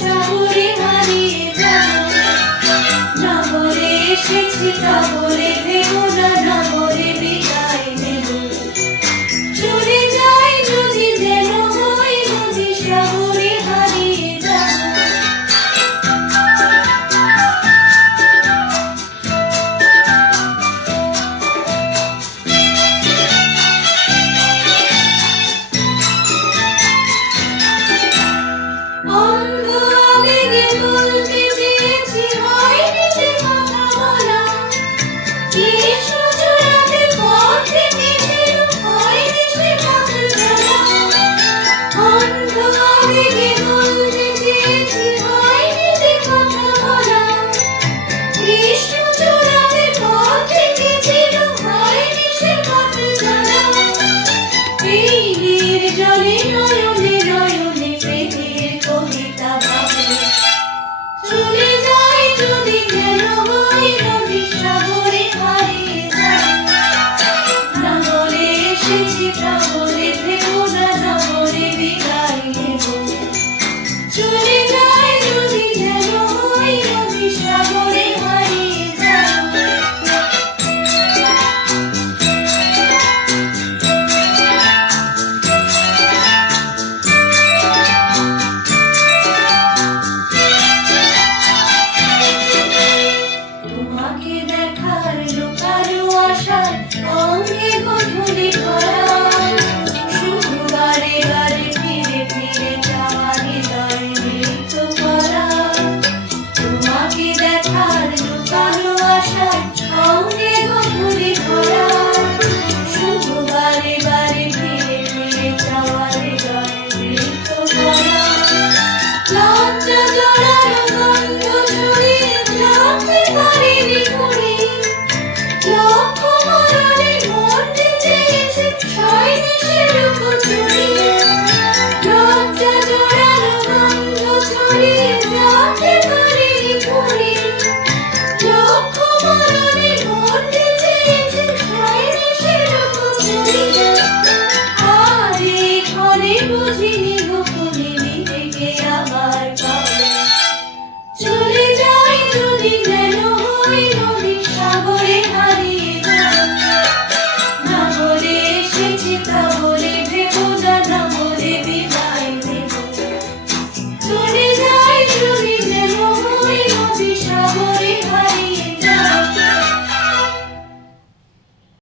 শহরে হারিয়ে যাব নগরে এসেছি তবলে ভেবো নীর জলে নয়নে নয়নে প্রেমের কবিতা ভাবে চলে যায় যদি যেন হয় নদী সাগরে হারিয়ে যায়। না বলে এসেছি প্রভু